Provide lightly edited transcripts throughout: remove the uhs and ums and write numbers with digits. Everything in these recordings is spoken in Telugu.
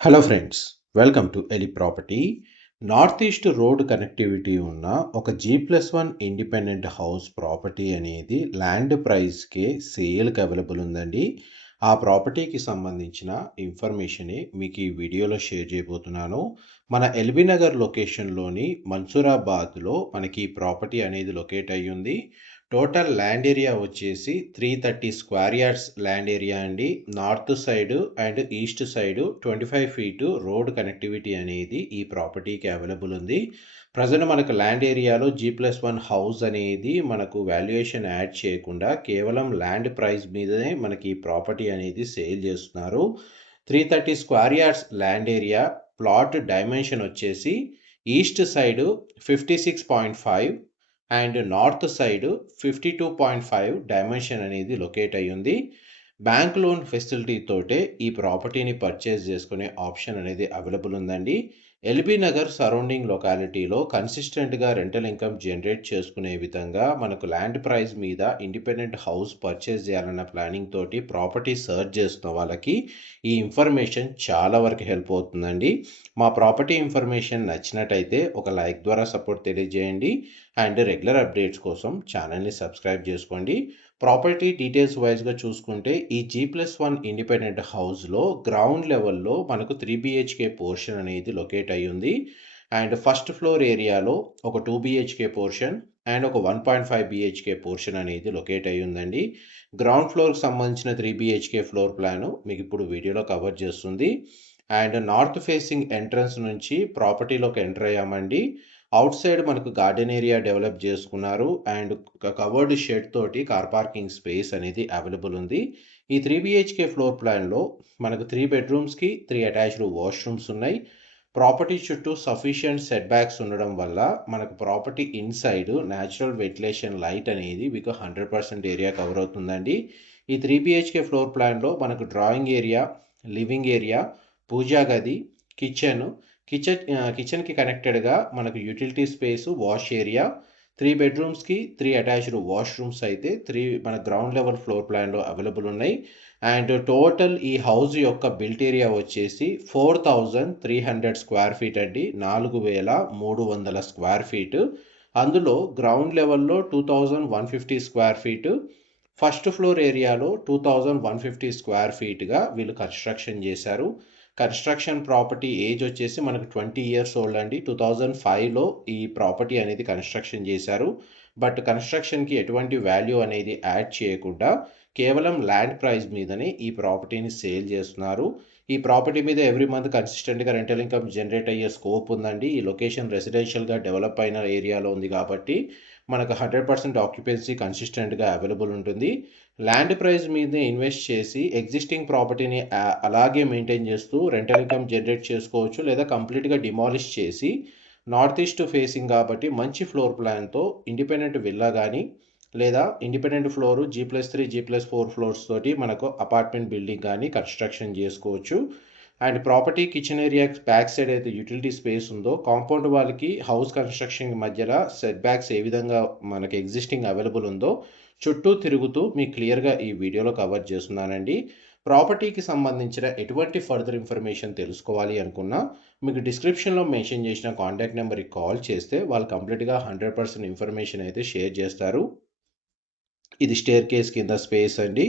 Hello friends, welcome to Eli property. North east road connectivity ఉన్న ఒక G+1 ఇండిపెండెంట్ హౌస్ ప్రాపర్టీ అనేది ల్యాండ్ ప్రైస్కే సేల్కి అవైలబుల్ ఉందండి. ఆ ప్రాపర్టీకి సంబంధించిన ఇన్ఫర్మేషనే మీకు ఈ వీడియోలో షేర్ చేయబోతున్నాను. మన ఎల్బీ నగర్ లొకేషన్లోని మన్సూరాబాద్లో మనకి ఈ ప్రాపర్టీ అనేది లొకేట్ అయ్యింది. టోటల్ ల్యాండ్ ఏరియా వచ్చేసి 330 స్క్వేర్ యార్డ్స్ ల్యాండ్ ఏరియా అండి. North side and east side 25 feet road connectivity అనేది ఈ ప్రాపర్టీకి అవైలబుల్ ఉంది. ప్రజెంట్ మనకు ల్యాండ్ ఏరియాలో G+1 హౌస్ అనేది మనకు వాల్యుయేషన్ యాడ్ చేయకుండా కేవలం ల్యాండ్ ప్రైస్ మీదనే మనకి ఈ ప్రాపర్టీ అనేది సేల్ చేస్తున్నారు. 330 square yards land area, plot dimension వచ్చేసి east side 56.5 and north side 52.5 dimension అనేది లొకేట్ అయ్యింది. బ్యాంక్ లోన్ ఫెసిలిటీ తోటే ఈ ప్రాపర్టీని పర్చేస్ చేసుకునే ఆప్షన్ అనేది అవైలబుల్ ఉందండి. ఎల్బీ నగర్ సరౌండింగ్ లొకాలిటీలో కన్సిస్టెంట్గా రెంటల్ ఇన్కమ్ జనరేట్ చేసుకునే విధంగా మనకు ల్యాండ్ ప్రైస్ మీద ఇండిపెండెంట్ హౌస్ పర్చేస్ చేయాలన్న ప్లానింగ్ తోటి ప్రాపర్టీ సర్చ్ చేస్తున్న వాళ్ళకి ఈ ఇన్ఫర్మేషన్ చాలా వరకు హెల్ప్ అవుతుందండి. మా ప్రాపర్టీ ఇన్ఫర్మేషన్ నచ్చినట్టయితే ఒక లైక్ ద్వారా సపోర్ట్ తెలియజేయండి అండ్ రెగ్యులర్ అప్డేట్స్ కోసం ఛానల్ని సబ్స్క్రైబ్ చేసుకోండి. ప్రాపర్టీ డీటెయిల్స్ వైజ్గా చూసుకుంటే ఈ G+1 ఇండిపెండెంట్ హౌస్లో గ్రౌండ్ లెవెల్లో మనకు 3 BHK పోర్షన్ అనేది లొకేట్ అయ్యింది. అండ్ ఫస్ట్ ఫ్లోర్ ఏరియాలో ఒక 2 BHK పోర్షన్ అండ్ ఒక 1.5 BHK పోర్షన్ అనేది లొకేట్ అయ్యిందండి. గ్రౌండ్ ఫ్లోర్కి సంబంధించిన 3 BHK ఫ్లోర్ ప్లాను మీకు ఇప్పుడు వీడియోలో కవర్ చేస్తుంది. అండ్ నార్త్ ఫేసింగ్ ఎంట్రన్స్ నుంచి ప్రాపర్టీలోకి ఎంటర్ అయ్యామండి. అవుట్ సైడ్ మనకు గార్డెన్ ఏరియా డెవలప్ చేసుకున్నారు అండ్ కవర్డ్ షెడ్ తోటి కార్ పార్కింగ్ స్పేస్ అనేది అవైలబుల్ ఉంది. ఈ 3 BHK ఫ్లోర్ ప్లాన్లో మనకు 3 బెడ్రూమ్స్కి 3 అటాచ్డ్ వాష్రూమ్స్ ఉన్నాయి. ప్రాపర్టీ చుట్టూ సఫిషియంట్ సెట్ బ్యాక్స్ ఉండడం వల్ల మనకు property inside natural ventilation light అనేది మీకు 100% ఏరియా కవర్ అవుతుందండి. ఈ 3 BHK ఫ్లోర్ ప్లాన్లో మనకు డ్రాయింగ్ ఏరియా, లివింగ్ ఏరియా, పూజా గది, కిచెన్కి కనెక్టెడ్గా మనకు utility space, wash area, 3 బెడ్రూమ్స్కి 3 attached washrooms అయితే మన గ్రౌండ్ లెవెల్ ఫ్లోర్ ప్లాన్లో అవైలబుల్ ఉన్నాయి. అండ్ టోటల్ ఈ హౌస్ యొక్క బిల్ట్ ఏరియా వచ్చేసి 4300 స్క్వేర్ ఫీట్ అండి, 4300 స్క్వేర్ ఫీట్. అందులో గ్రౌండ్ లెవెల్లో 2150 స్క్వేర్ ఫీట్, ఫస్ట్ ఫ్లోర్ ఏరియాలో 2150 స్క్వేర్ ఫీట్గా వీళ్ళు కన్స్ట్రక్షన్ చేశారు. కన్స్ట్రక్షన్ ప్రాపర్టీ ఏజ్ వచ్చేసి మనకు 20 ఇయర్స్ ఓల్డ్ అండి. 2005లో ఈ ప్రాపర్టీ అనేది కన్స్ట్రక్షన్ చేశారు. బట్ కన్స్ట్రక్షన్కి ఎటువంటి వాల్యూ అనేది యాడ్ చేయకుండా కేవలం ల్యాండ్ ప్రైస్ మీదనే ఈ ప్రాపర్టీని సేల్ చేస్తున్నారు. ఈ ప్రాపర్టీ మీద ఎవ్రీ మంత్ కన్సిస్టెంట్గా రెంటల్ ఇన్కమ్ జనరేట్ అయ్యే స్కోప్ ఉందండి. ఈ లొకేషన్ రెసిడెన్షియల్గా డెవలప్ అయిన ఏరియాలో ఉంది కాబట్టి మనకు 100% ఆక్యుపెన్సీ కన్సిస్టెంట్గా అవైలబుల్ ఉంటుంది. ల్యాండ్ ప్రైస్ మీదే ఇన్వెస్ట్ చేసి ఎగ్జిస్టింగ్ ప్రాపర్టీని అలాగే మెయింటైన్ చేస్తూ రెంటల్ ఇన్కమ్ జనరేట్ చేసుకోవచ్చు, లేదా కంప్లీట్గా డిమాలిష్ చేసి నార్త్ ఈస్ట్ ఫేసింగ్ కాబట్టి మంచి ఫ్లోర్ ప్లాన్తో ఇండిపెండెంట్ విల్లా కానీ లేదా independent floor G+3 G+4 floors తోటి మనకు అపార్ట్మెంట్ బిల్డింగ్ కానీ కన్స్ట్రక్షన్ చేసుకోవచ్చు. And property kitchen area back side అయితే యూటిలిటీ స్పేస్ ఉందో కాంపౌండ్ వాళ్ళకి హౌస్ కన్స్ట్రక్షన్ మధ్యలో సెట్ బ్యాక్స్ ఏ విధంగా మనకి ఎగ్జిస్టింగ్ అవైలబుల్ ఉందో చుట్టూ తిరుగుతూ మీకు క్లియర్గా ఈ వీడియోలో కవర్ చేస్తున్నానండి. ప్రాపర్టీకి సంబంధించిన ఎటువంటి ఫర్దర్ ఇన్ఫర్మేషన్ తెలుసుకోవాలి అనుకున్నా మీకు డిస్క్రిప్షన్లో మెన్షన్ చేసిన కాంటాక్ట్ నెంబర్కి కాల్ చేస్తే వాళ్ళు కంప్లీట్గా 100% ఇన్ఫర్మేషన్ అయితే షేర్ చేస్తారు. ఇది స్టేర్ కేస్ కింద స్పేస్ అండి.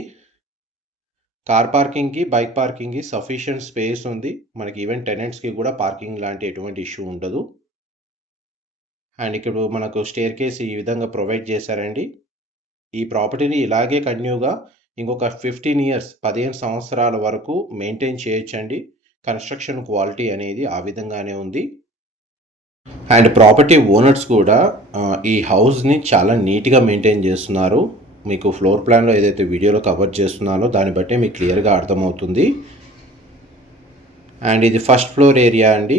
కార్ పార్కింగ్కి, బైక్ పార్కింగ్కి సఫిషియంట్ స్పేస్ ఉంది. మనకి ఈవెన్ టెనెంట్స్కి కూడా పార్కింగ్ లాంటి ఎటువంటి ఇష్యూ ఉండదు. అండ్ ఇప్పుడు మనకు స్టేర్ కేస్ ఈ విధంగా ప్రొవైడ్ చేశారండి. ఈ ప్రాపర్టీని ఇలాగే కంటిన్యూగా ఇంకొక 15 ఇయర్స్ 15 సంవత్సరాల వరకు మెయింటైన్ చేయొచ్చండి. కన్స్ట్రక్షన్ క్వాలిటీ అనేది ఆ విధంగానే ఉంది. అండ్ ప్రాపర్టీ ఓనర్స్ కూడా ఈ హౌస్ని చాలా నీట్గా మెయింటైన్ చేస్తున్నారు. మీకు ఫ్లోర్ ప్లాన్లో ఏదైతే వీడియోలో కవర్ చేస్తున్నానో దాన్ని బట్టే మీకు క్లియర్గా అర్థమవుతుంది. అండ్ ఇది ఫస్ట్ ఫ్లోర్ ఏరియా అండి.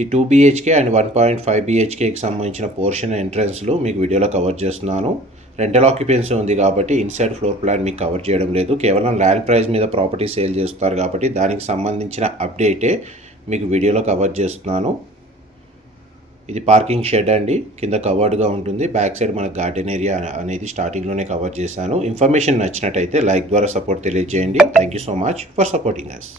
ఈ 2 BHK అండ్ 1.5 BHKకి సంబంధించిన పోర్షన్ ఎంట్రన్స్లో మీకు వీడియోలో కవర్ చేస్తున్నాను. రెంటల్ ఆక్యుపెన్సీ ఉంది కాబట్టి ఇన్సైడ్ ఫ్లోర్ ప్లాన్ మీకు కవర్ చేయడం లేదు. కేవలం ల్యాండ్ ప్రైస్ మీద ప్రాపర్టీ సేల్ చేస్తారు కాబట్టి దానికి సంబంధించిన అప్డేటే మీకు వీడియోలో కవర్ చేస్తున్నాను. ఇది పార్కింగ్ షెడ్ అండి, కింద కవర్డ్గా ఉంటుంది. బ్యాక్ సైడ్ మన గార్డెన్ ఏరియా అనేది స్టార్టింగ్లోనే కవర్ చేశాను. ఇన్ఫర్మేషన్ నచ్చినట్టయితే లైక్ ద్వారా సపోర్ట్ తెలియజేయండి. Thank you so much for supporting us.